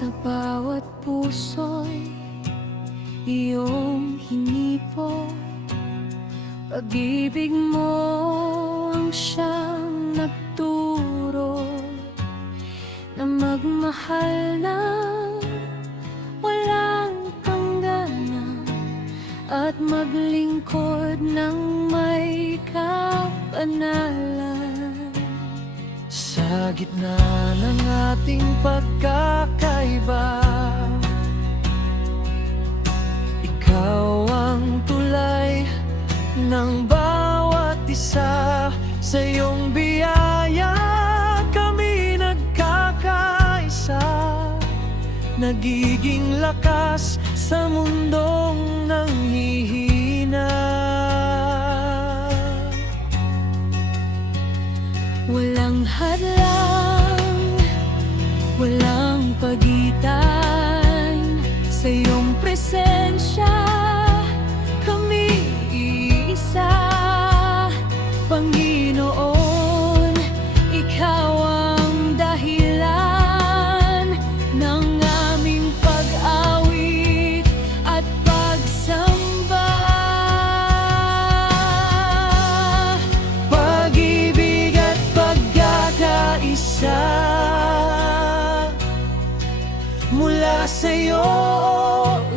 Sa bawat puso'y iyong hinipo, pag-ibig mo ang siyang nagturo na magmahal na walang panggana at maglingkod ng may kapanalan. Sa gitna ng ating pagkakaiba, ikaw ang tulay ng bawat isa. Sa iyong biyaya kami nagkakaisa, nagiging lakas sa mundong nanghihina. Walang hadlang, walang pagitan, sa iyong presensya kami iisa. Panginoon, ikaw ang dahilan ng aming pag-awit at pagsamba. Pag-ibig at pagkakaisa mula sa iyo,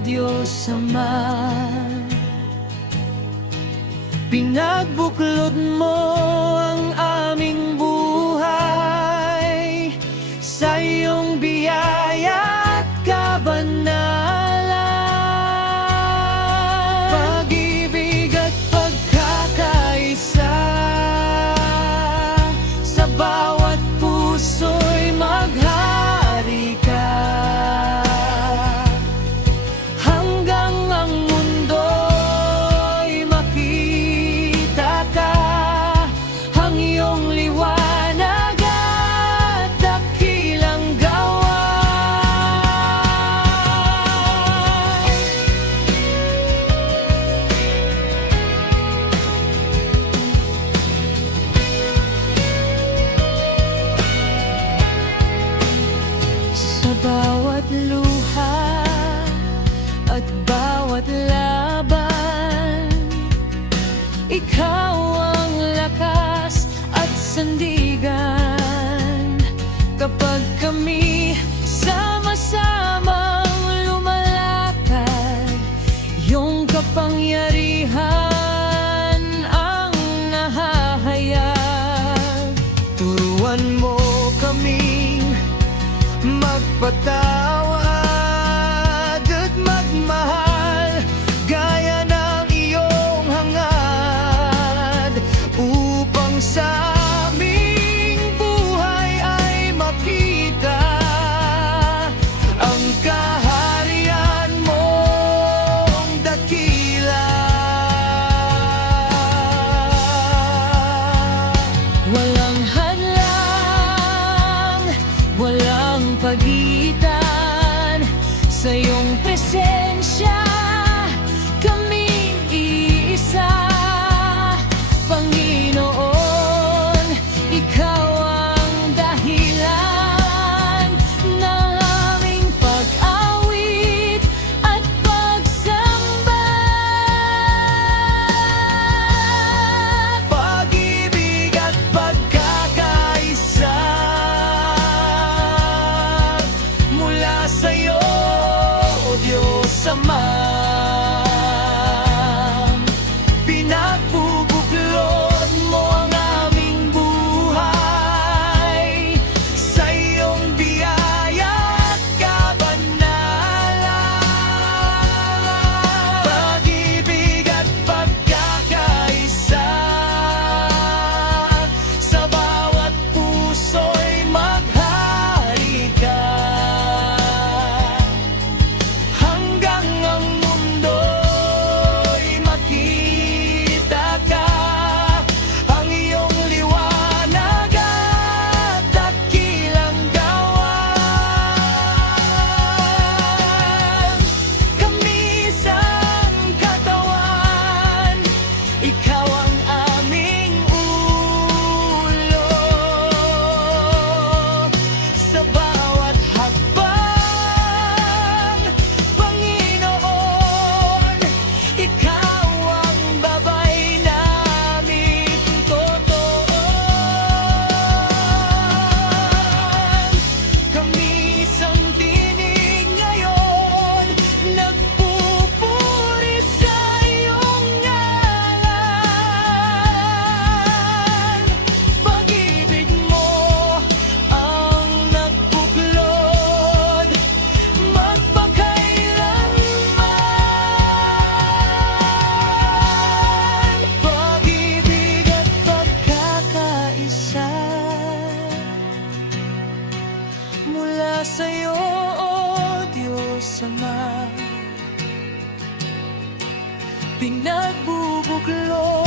Diyos Ama. Pinagbuklod mo ang aming buhay sa iyong biyaya at kabanalan. Pag-ibig at pagkakaisa, sa bawat puso'y maghari ka, hanggang ang mundo'y makita ka, ang iyong liwanag at dakilang gawain. Sa bawat luha at bawat laban, ikaw ang lakas at sandigan. Kapag kami sama-samang lumalakad, iyong kapangyarihan ang nahahayag. Turuan mo kaming magpatawad at magmahal gaya ng iyong hangad, upang sa aming buhay ay makita ang kaharian mong dakila. Walang hadlang, walang pagitan, sa iyong presensya kami iisa. Panginoon, ikaw ang dahilan ng aming pag-awit at pagsamba. Pag-ibig at pagkakaisa mula sa iyo, Diyos Ama. Pinagbubuklod mo ang aming buhay sa iyong biyaya at kabanalan. Pag-ibig at pagkakaisa, sa bawat puso'y maghari ka, hanggang ang Pinagbubuklo